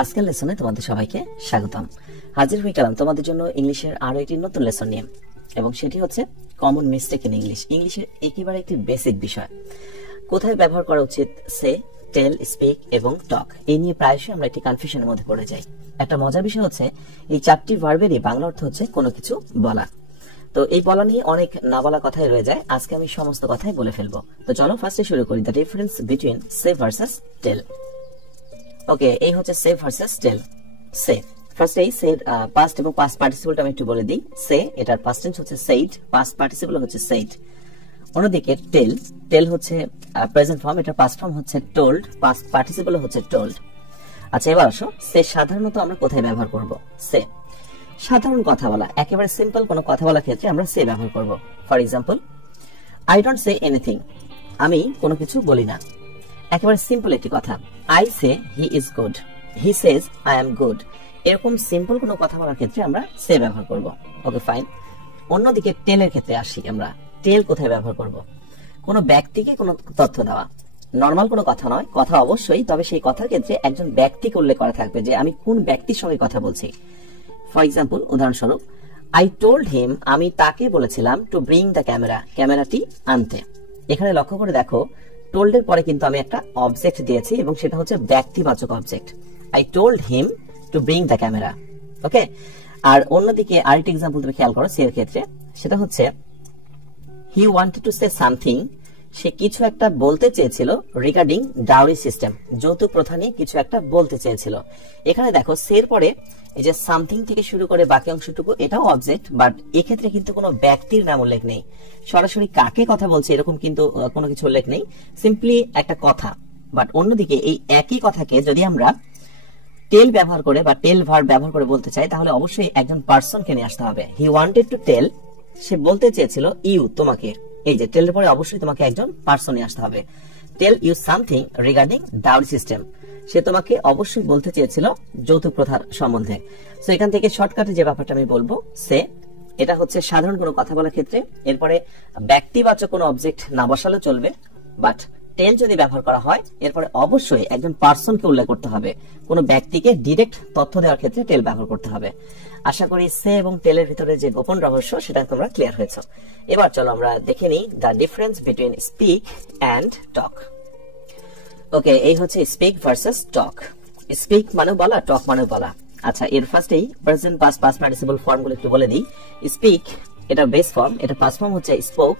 আজকের লেসনে তোমাদের সবাইকে স্বাগতম। হাজির হয়ে গেলাম তোমাদের জন্য ইংলিশের আরো একটি নতুন লেসন নিয়ে, এবং সেটি হচ্ছে কমন মিস্টেক ইন ইংলিশ। ইংলিশের একেবারে একটি বেসিক বিষয়, কোথায় ব্যবহার করা উচিত সে, টেল, স্পিক এবং টক। এই নিয়ে প্রায়শই আমরা একটি কনফিউশনের মধ্যে পড়ে যাই। একটা মজার বিষয় হচ্ছে এই চারটি ভার্বেরই বাংলা অর্থ হচ্ছে কোনো কিছু বলা। তো এই বলা নিয়ে অনেক না বলা কথাই রয়ে যায়। আজকে আমি সমস্ত কথাই বলে ফেলবো। তো চলো ফার্স্টে শুরু করি, the difference between say versus tell. Okay, এই হচ্ছে সে ভার্সেস টেল। সে ফার্স্টে সে পাস্ট এবং পাস্ট পার্টিসিপলটা আমি একটু বলে দিই। সে এটার পাস্ট টেন্স হচ্ছে সেইড, পাস্ট পার্টিসিপল হচ্ছে সেইড। অন্যদিকে টেল, টেল হচ্ছে প্রেজেন্ট ফর্ম, এটার পাস্ট ফর্ম হচ্ছে টোল্ড, পাস্ট পার্টিসিপল হচ্ছে টোল্ড। আচ্ছা, এবার আসো সে সাধারণত আমরা কোথায় ব্যবহার করব। সে সাধারণ কথা বলা, একেবারে সিম্পল কোনো কথা বলার ক্ষেত্রে আমরা সে ব্যবহার করব। For example, I don't say anything, আমি কোনো কিছু বলি না। একেবারে সিম্পল একটি কথা। I say he is good, he says I am good. এরকম সিম্পল কোনো কথা বলার ক্ষেত্রে আমরা সে ব্যবহার করব। ওকে, ফাইন। অন্যদিকে টেলের ক্ষেত্রে আসি আমরা। টেল কোথায় ব্যবহার করব? কোনো ব্যক্তিকে কোনো তথ্য দেওয়া, নর্মাল কোনো কথা নয়, কথা অবশ্যই, তবে সেই কথার ক্ষেত্রে একজন ব্যক্তিকে উল্লেখ করা থাকবে যে আমি কোন ব্যক্তির সঙ্গে কথা বলছি। ফর এক্সাম্পল, উদাহরণস্বরূপ, আই টোল্ড হিম, আমি তাকে বলেছিলাম টু ব্রিং দ্য ক্যামেরা, ক্যামেরাটি আনতে। এখানে লক্ষ্য করে দেখো, টোল্ডের পরে কিন্তু আমি একটা অবজেক্ট দিয়েছি এবং সেটা হচ্ছে ব্যক্তিবাচক object. I told him to bring the camera. Okay, আর অন্যদিকে আরেকটি এক্সাম্পল তুমি খেয়াল করো সে এর ক্ষেত্রে, সেটা হচ্ছে he wanted to say something, সে কিছু একটা বলতে চেয়েছিল রিগার্ডিং ডাউরি সিস্টেম, যৌতুক প্রথা নিয়ে কিছু একটা বলতে চেয়েছিল। এখানে দেখো সের পরে এই যে সামথিং থেকে শুরু করে বাকি অংশটুকু, এটাও অবজেক্ট, বাট এক্ষেত্রে কিন্তু কোনো ব্যক্তির নাম উল্লেখ নেই। সরাসরি কাকে কথা বলছে এরকম কিন্তু কোনো কিছু উল্লেখ নেই, সিম্পলি একটা কথা। বাট অন্যদিকে এই একই কথাকে যদি আমরা টেল ব্যবহার করে বা টেল ভার্ব ব্যবহার করে বলতে চাই, তাহলে অবশ্যই একজন পার্সনকে নিয়ে আসতে হবে। হি ওয়ান্টেড টু টেল, সে বলতে চেয়েছিল ইউ, তোমাকে। এই যে টেলের পরে অবশ্যই তোমাকে একজন পার্সন নিয়ে আসতে হবে। Tell you something regarding dowry system, সে তোমাকে অবশ্যই বলতে চেয়েছিল যৌতুক প্রথার সম্বন্ধে। সো এখান থেকে শর্টকাটে যে ব্যাপারটা আমি বলবো, সে এটা হচ্ছে সাধারণ কোনো কথা বলার ক্ষেত্রে। এরপরে ব্যক্তিবাচক কোনো অবজেক্ট না বসালেও চলবে, বাট টেল যদি ব্যবহার করা হয় এরপরে অবশ্যই একজন পার্সনকে উল্লেখ করতে হবে। কোনো ব্যক্তিকে ডিরেক্ট তথ্য দেওয়ার ক্ষেত্রে টেল ব্যবহার করতে হবে। আশা করি সে এবং টেলের ভিতরে যে গোপন রহস্য সেটা তোমরা ক্লিয়ার হয়েছে। এবার চলো আমরা দেখে নিই the difference between speak and talk. Okay, এই হচ্ছে স্পিক ভার্সেস টক। স্পিক মানে বলা, টক মানে বলা। আচ্ছা, এর ফার্স্টেই প্রেজেন্ট পাস্ট পাস্ট পার্টিসিপল ফর্মগুলো একটু বলে দিই। স্পিক এটা বেস ফর্ম, এটা পাস্ট ফর্ম হচ্ছে স্পোক,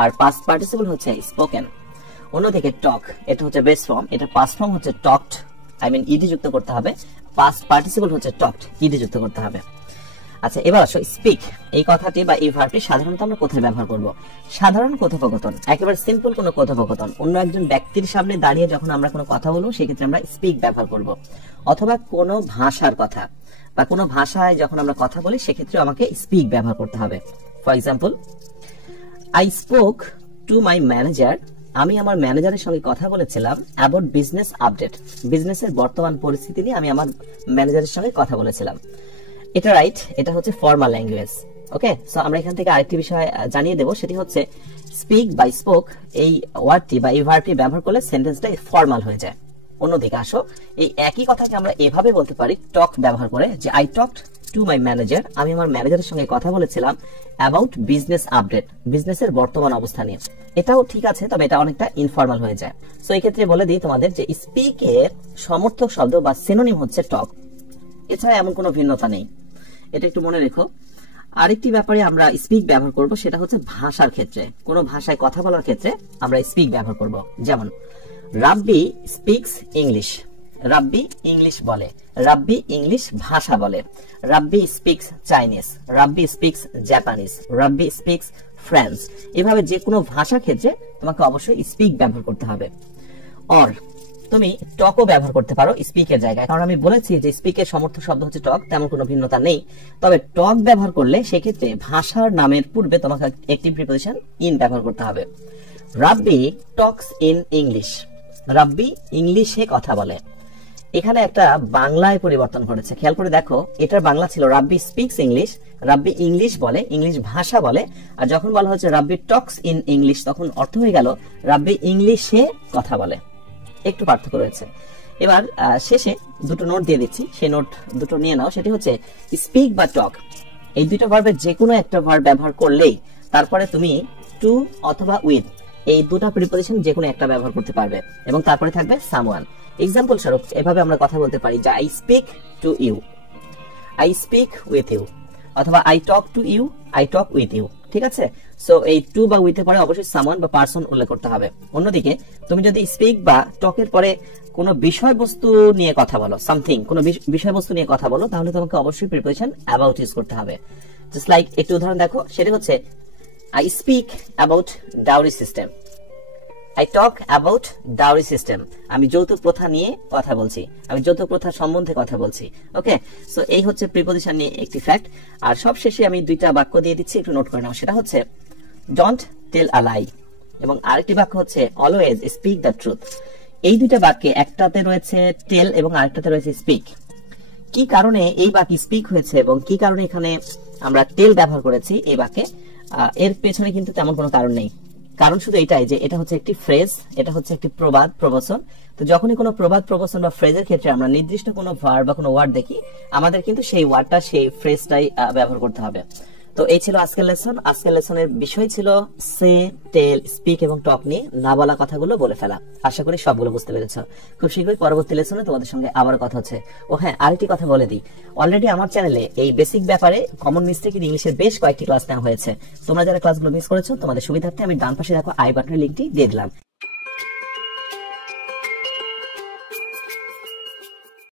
আর পাস্ট পার্টিসিপল হচ্ছে স্পোকেন। অন্যদিকে টক এটা হচ্ছে বেস ফর্ম, এটা পাস্ট ফর্ম হচ্ছে টকড, আই মিন ইডি যুক্ত করতে হবে। পাস্ট পার্টিসিপল হচ্ছে টকড, ইডি যুক্ত করতে হবে। আচ্ছা, এবার আসো স্পিক এই কথাটি বা এই ভার্বটি সাধারণত আমরা কোথায় ব্যবহার করব? সাধারণ কথোপকথন, একেবারে সিম্পল কোনো কথোপকথন, অন্য একজন ব্যক্তির সামনে দাঁড়িয়ে যখন আমরা কোনো কথা বলবো সেক্ষেত্রে আমরা স্পিক ব্যবহার করব। অথবা কোনো ভাষার কথা বা কোনো ভাষায় যখন আমরা কথা বলি সেক্ষেত্রে আমাকে স্পিক ব্যবহার করতে হবে। For example, I spoke to my manager, আমি আমার ম্যানেজারের সঙ্গে কথা বলেছিলাম অ্যাবাউট বিজনেস আপডেট, বিজনেসের বর্তমান পরিস্থিতি নিয়ে আমি আমার ম্যানেজারের সঙ্গে কথা বলেছিলাম। এটা রাইট, এটা হচ্ছে ফর্মাল ল্যাঙ্গুয়েজ। ওকে, সো আমরা এখান থেকে আরেকটি বিষয় জানিয়ে দেব, সেটি হচ্ছে স্পিক বা স্পোক এই ওয়ার্ডটি বা এই ভার্বটি ব্যবহার করলে সেন্টেন্সটা ফর্মাল হয়ে যায়। অন্যদিকে আসো, এই একই কথাকে আমরা এভাবে বলতে পারি টক ব্যবহার করে, যে I talked to my manager, আমি আমার ম্যানেজারের সঙ্গে কথা বলেছিলাম অ্যাবাউট বিজনেস আপডেট, বিজনেসের বর্তমান অবস্থা নিয়ে। এটাও ঠিক আছে, তবে এটা অনেকটা ইনফর্মাল হয়ে যায়। সো এই ক্ষেত্রে বলে দিই তোমাদের যে স্পিকের সমর্থক শব্দ বা সিনোনিম হচ্ছে টক, এছাড়া এমন কোনো ভিন্নতা নেই, এটা একটু মনে রেখো। আরেকটি ব্যাপারে আমরা স্পিক ব্যবহার করব, সেটা হচ্ছে ভাষার ক্ষেত্রে। কোনো ভাষায় কথা বলার ক্ষেত্রে আমরা স্পিক ব্যবহার করব। যেমন রাব্বি স্পিক্স ইংলিশ, রাব্বি ইংলিশ বলে, রাব্বি ইংলিশ ভাষা বলে, রাব্বি স্পিক্স চাইনিজ, রাব্বি স্পিক্স জাপানিজ, রাব্বি স্পিক্স ফ্রেঞ্চ। এভাবে যে কোনো ভাষার ক্ষেত্রে তোমাকে অবশ্যই স্পিক ব্যবহার করতে হবে। অর তুমি টকও ব্যবহার করতে পারো স্পিকের জায়গায়, কারণ আমি বলেছি যে স্পিকের সমর্থক শব্দ হচ্ছে টক, তেমন কোনো ভিন্নতা নেই। তবে টক ব্যবহার করলে সেক্ষেত্রে ভাষার নামের পূর্বে তোমাকে একটি প্রিপোজিশন ইন ব্যবহার করতে হবে। রাব্বি টকস ইন ইংলিশ, রাব্বি ইংলিশে কথা বলে। এখানে একটা বাংলায় পরিবর্তন ঘটেছে, খেয়াল করে দেখো। এটার বাংলা ছিল রাব্বি স্পিক্স ইংলিশ, রাব্বি ইংলিশ বলে, ইংলিশ ভাষা বলে। আর যখন বলা হচ্ছে রাব্বি টকস ইন ইংলিশ, তখন অর্থ হয়ে গেল রাব্বি ইংলিশে কথা বলে। একটু পার্থক্য রয়েছে। এবার শেষে দুটো নোট দিয়ে দিচ্ছি, সেই নোট দুটো নিয়ে নাও। সেটি হচ্ছে স্পিক বা টক, এই দুটো ভার্বের যে কোনো একটা ভার্ব ব্যবহার করলেই তারপরে তুমি টু অথবা উইথ এই দুটো প্রিপোজিশন যে কোনো একটা ব্যবহার করতে পারবে, এবং তারপরে থাকবে সামওয়ান। এক্সাম্পল স্বরূপ এভাবে আমরা কথা বলতে পারি যে I speak to you, I speak with you, অথবা I talk to you, I talk with you. ঠিক আছে, সো এই টু বা উইথ এর পরে অবশ্যই সামওয়ান বা পারসন উল্লেখ করতে হবে। অন্যদিকে তুমি যদি স্পিক বা টকের পরে কোনো বিষয়বস্তু নিয়ে কথা বলো, সামথিং কোনো বিষয়বস্তু নিয়ে কথা বলো, তাহলে তোমাকে অবশ্যই প্রিপোজিশন অ্যাবাউট ইউজ করতে হবে। জাস্ট লাইক একটু উদাহরণ দেখো, সেটা হচ্ছে I speak about dowry system, I talk about dowry system. আমি যৌতুক প্রথা নিয়ে কথা বলছি, আমি যৌতুক প্রথা সম্বন্ধে কথা বলছি। ওকে, সো এই হচ্ছে প্রিপোজিশন নিয়ে একটি ফ্যাক্ট। আর সবশেষে আমি দুইটা বাক্য দিয়ে দিচ্ছি, একটু নোট করে নাও। সেটা হচ্ছে ডোন্ট টেল আ লাই, এবং আরেকটি বাক্য হচ্ছে অলওয়েজ স্পিক দ্য ট্রুথ। এই দুইটা বাক্যে একটাতে রয়েছে টেল এবং আরেকটাতে রয়েছে স্পিক। কি কারণে এই বাক্য স্পিক হয়েছে এবং কি কারণে এখানে আমরা টেল ব্যবহার করেছি এই বাক্যে, এর পেছনে কিন্তু তেমন কোনো কারণ নেই। কারণ শুধু এটাই যে এটা হচ্ছে একটি ফ্রেজ, এটা হচ্ছে একটি প্রবাদ প্রবচন। তো যখনই কোনো প্রবাদ প্রবচন বা ফ্রেজের ক্ষেত্রে আমরা নির্দিষ্ট কোনো ভার্ব বা কোনো ওয়ার্ড দেখি, আমাদের কিন্তু সেই ওয়ার্ডটা সেই ফ্রেজটাই ব্যবহার করতে হবে। তো এই ছিল আজকের লেসন। আজকের লেসনের বিষয় ছিল সে, টেল, স্পিক এবং টক নিয়ে না বলা কথাগুলো বলে ফেলা। আশা করি সবগুলো বুঝতে পেরেছো। খুব শীঘ্রই পরবর্তী লেসনে তোমাদের সঙ্গে আবার কথা হচ্ছে। ও হ্যাঁ, আরেকটি কথা বলে দিই, অলরেডি আমার চ্যানেলে এই বেসিক ব্যাপারে কমন মিস্টেক ইন ইংলিশের বেশ কয়েকটি ক্লাস নেওয়া হয়েছে। তোমরা যারা ক্লাসগুলো মিস করেছো, তোমাদের সুবিধার্থে আমি ডান পাশে দেখো আই বাটনের লিঙ্কটি দিয়ে দিলাম।